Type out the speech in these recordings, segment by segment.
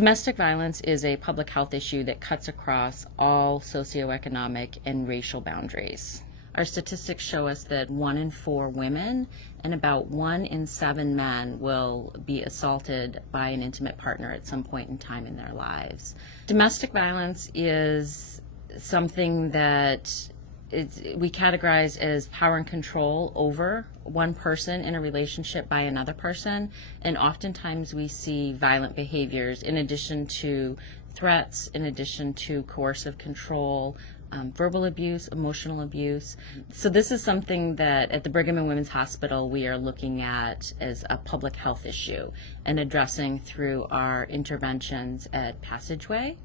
Domestic violence is a public health issue that cuts across all socioeconomic and racial boundaries. Our statistics show us that 1 in 4 women and about 1 in 7 men will be assaulted by an intimate partner at some point in time in their lives. Domestic violence is something that we categorize as power and control over one person in a relationship by another person, and oftentimes we see violent behaviors in addition to threats, in addition to coercive control, verbal abuse, emotional abuse. So this is something that at the Brigham and Women's Hospital we are looking at as a public health issue and addressing through our interventions at Passageway.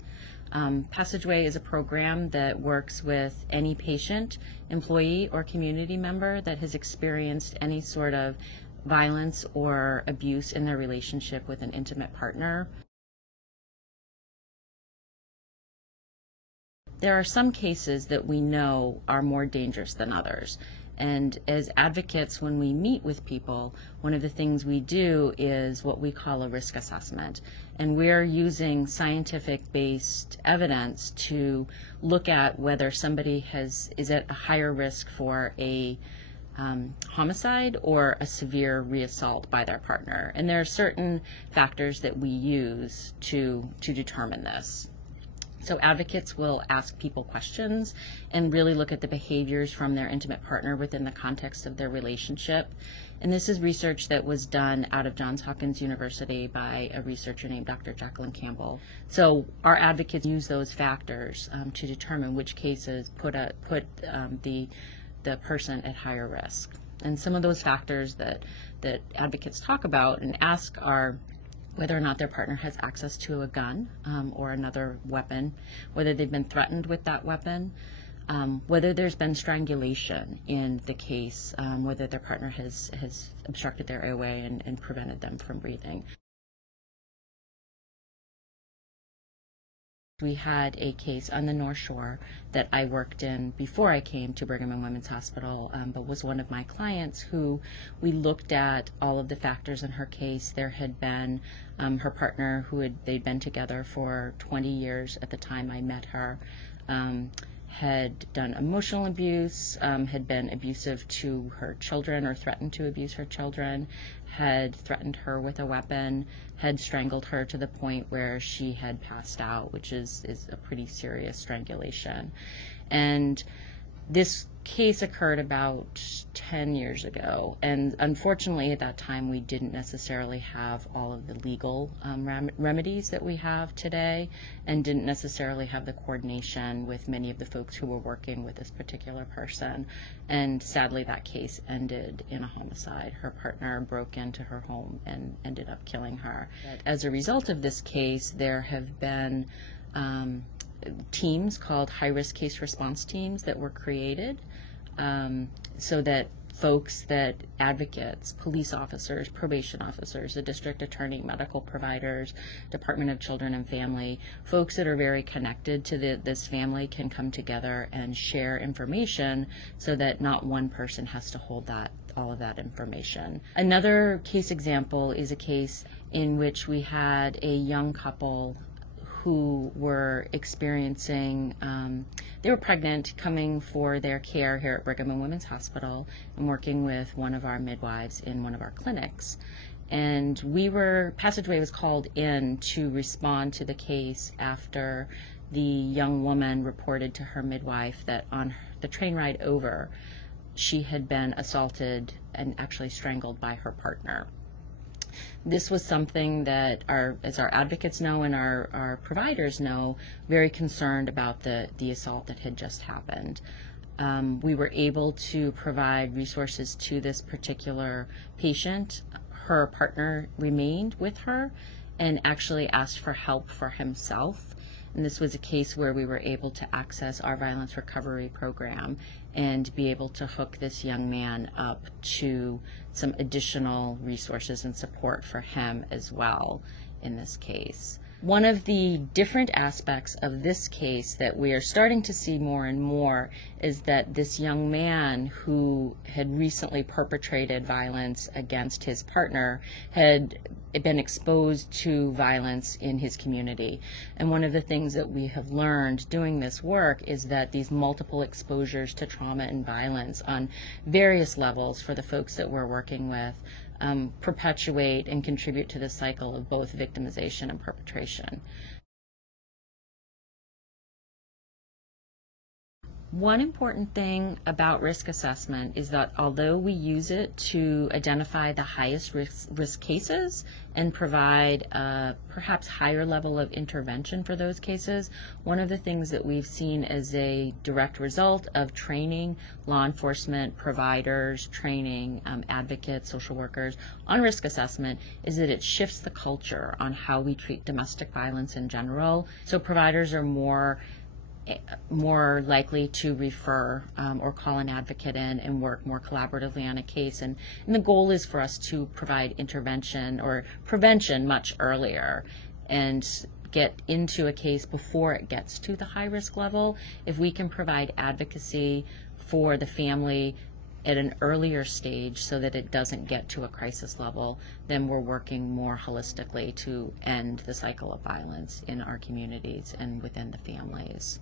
Passageway is a program that works with any patient, employee, or community member that has experienced any sort of violence or abuse in their relationship with an intimate partner. There are some cases that we know are more dangerous than others. And as advocates, when we meet with people, one of the things we do is what we call a risk assessment. And we're using scientific-based evidence to look at whether somebody is at a higher risk for a homicide or a severe reassault by their partner. And there are certain factors that we use to determine this. So advocates will ask people questions and really look at the behaviors from their intimate partner within the context of their relationship. And this is research that was done out of Johns Hopkins University by a researcher named Dr. Jacqueline Campbell. So our advocates use those factors to determine which cases put the person at higher risk. And some of those factors that advocates talk about and ask are whether or not their partner has access to a gun or another weapon, whether they've been threatened with that weapon, whether there's been strangulation in the case, whether their partner has obstructed their airway and prevented them from breathing. We had a case on the North Shore that I worked in before I came to Brigham and Women's Hospital, but was one of my clients who we looked at all of the factors in her case. There had been her partner they'd been together for 20 years at the time I met her, had done emotional abuse, had been abusive to her children or threatened to abuse her children, had threatened her with a weapon, had strangled her to the point where she had passed out, which is a pretty serious strangulation. And this case occurred about 10 years ago, and unfortunately at that time we didn't necessarily have all of the legal remedies that we have today, and didn't necessarily have the coordination with many of the folks who were working with this particular person. And sadly that case ended in a homicide. Her partner broke into her home and ended up killing her. As a result of this case, there have been teams called high-risk case response teams that were created so that folks, that advocates, police officers, probation officers, the district attorney, medical providers, Department of Children and Family, folks that are very connected to this family can come together and share information so that not one person has to hold all of that information. Another case example is a case in which we had a young couple who were experiencing, they were pregnant, coming for their care here at Brigham and Women's Hospital and working with one of our midwives in one of our clinics. And Passageway was called in to respond to the case after the young woman reported to her midwife that on the train ride over, she had been assaulted and actually strangled by her partner. This was something that, as our advocates know and our providers know, very concerned about the assault that had just happened. We were able to provide resources to this particular patient. Her partner remained with her and actually asked for help for himself. And this was a case where we were able to access our violence recovery program and be able to hook this young man up to some additional resources and support for him as well in this case. One of the different aspects of this case that we are starting to see more and more is that this young man who had recently perpetrated violence against his partner had been exposed to violence in his community. And one of the things that we have learned doing this work is that these multiple exposures to trauma and violence on various levels for the folks that we're working with perpetuate and contribute to the cycle of both victimization and perpetration. One important thing about risk assessment is that although we use it to identify the highest risk cases and provide a perhaps higher level of intervention for those cases, one of the things that we've seen as a direct result of training law enforcement providers, training advocates, social workers on risk assessment is that it shifts the culture on how we treat domestic violence in general. So providers are more likely to refer or call an advocate in and work more collaboratively on a case. And the goal is for us to provide intervention or prevention much earlier and get into a case before it gets to the high risk level. If we can provide advocacy for the family at an earlier stage so that it doesn't get to a crisis level, then we're working more holistically to end the cycle of violence in our communities and within the families.